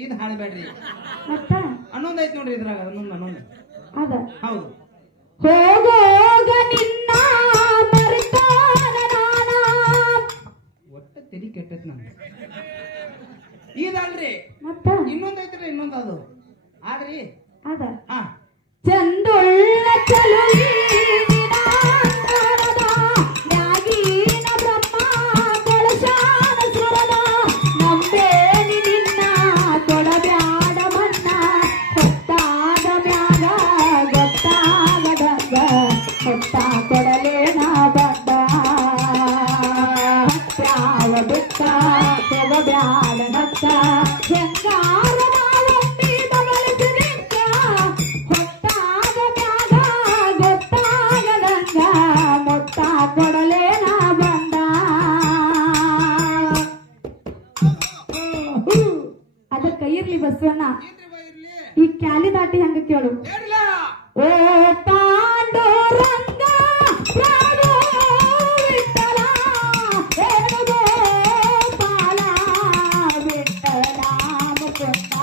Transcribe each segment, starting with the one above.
ಇದು ಹಾಳಬೇಡ್ರಿ ಮತ್ತ ಅನ್ನೊಂದ್ ಐತಿ ನೋಡ್ರಿ ಇದ್ರಾಗ ಅನ್ನೊಂದು ಅದ ಹೌದು ಹೋಗೋಗ ನಿನ್ನ ಮರೆತಾನ ನಾನ ಒಟ್ಟ ತೆರಿ ಕೆಟ್ಟೈತಿ ನಮ್ಗೆ ಇದಲ್ರಿ ಮತ್ತ ಇನ್ನೊಂದ್ ಐತ್ರಿ ಇನ್ನೊಂದು ಅದು ಆದ್ರಿ ಅದ ಹಾ ಚಂದುಳ್ಳ ಚಲುವಿ ನಿನಾಂತರದ ನ್ಯಾಗೀನ ಬ್ರಹ್ಮ ಕೊಳಶಾನ ಸುರದ ನಂಬೇನಿ ನಿನ್ನ ಕೊಡಬ್ಯಾಡ ಮನ್ನ ಹೊತ್ತಾದ ಮ್ಯಾಗ ಗೊತ್ತಾಗದಂಗ ಹೊತ್ತ ಕೊಡಲೇನ ಬಂದ ಹತ್ಯಾವ ಬಿಟ್ಟ ಹೋಗಬ್ಯಾಡ ನತ್ತ ಹೆಂಗಾರ ನಾವೊಮ್ಮಿ ಬಗಳಿಸಿನಿಂಗ ಹೊತ್ತಾದ ಮ್ಯಾಗ ಗೊತ್ತಾಗದಂಗ ಮೊತ್ತ ಕೊಡಲೇನ ಬಂದ ಅದಕ್ಕ ಇರ್ಲಿ ಬಸವಣ್ಣ ಈ ಕ್ಯಾಲಿ ದಾಟಿ ಹಂಗ ಕೇಳು ಓ ಪಾಂಡುರಂಗ ಪ್ರಾಣೋ ವಿಠಲ ಏನು ಗೋಪಾಲ ವಿಠಲ ಮುಕುಂದ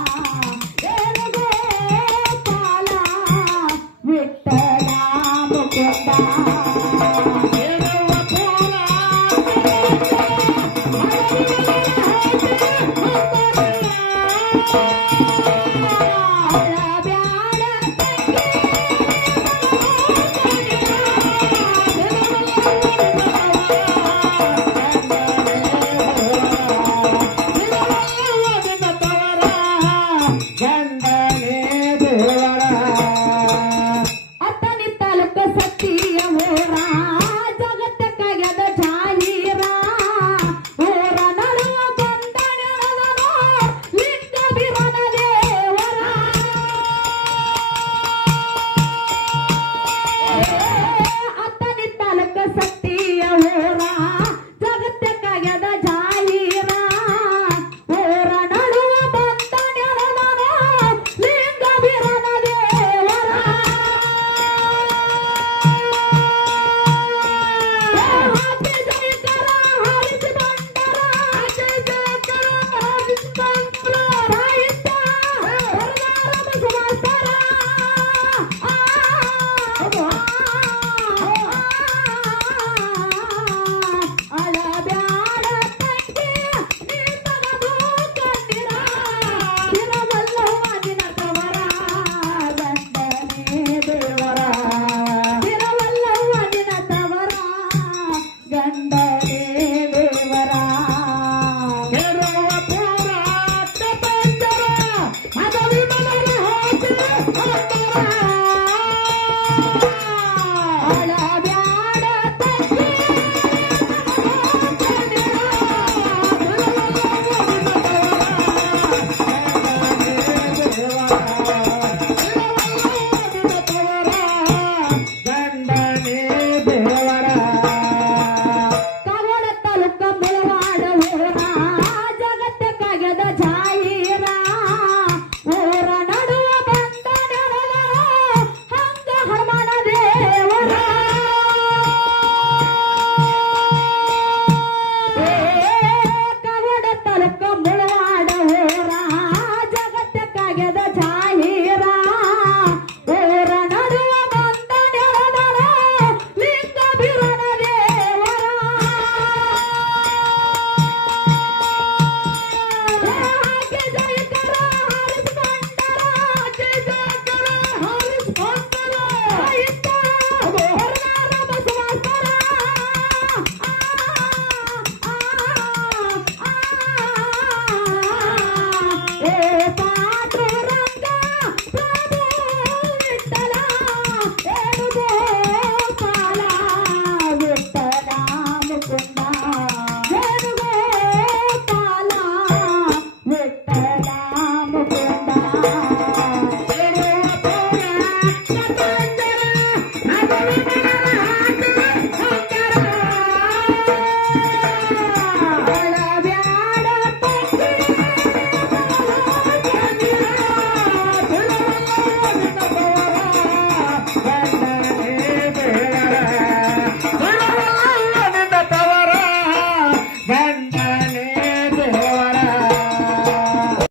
ಏನು ಗೋಪಾಲ ವಿಠಲ ಮುಕುಂದ ಅತ್ತನಿ ತಾಲೂಕ ಸತ್ತಿಯ ಊರ ಜಗತ್ತಕ್ಕಾಗ್ಯದ ಜಾಹೀರ ಊರ ನಡುವ ಬಂದನದನೋ ಲಿಂಗ ಬಿರನ ದೇವರ ಅತ್ತನಿ ತಾಲೂಕ ಸತ್ತಿಯ ಊರ ಜಗತ್ತಕ್ಕಾಗ್ಯದ ಜಾಹೀರ ಊರ ನಡುವ ಬಂದನದನೋ ಲಿಂಗ ಬಿರನ ದೇವರ ಹಾಗೆ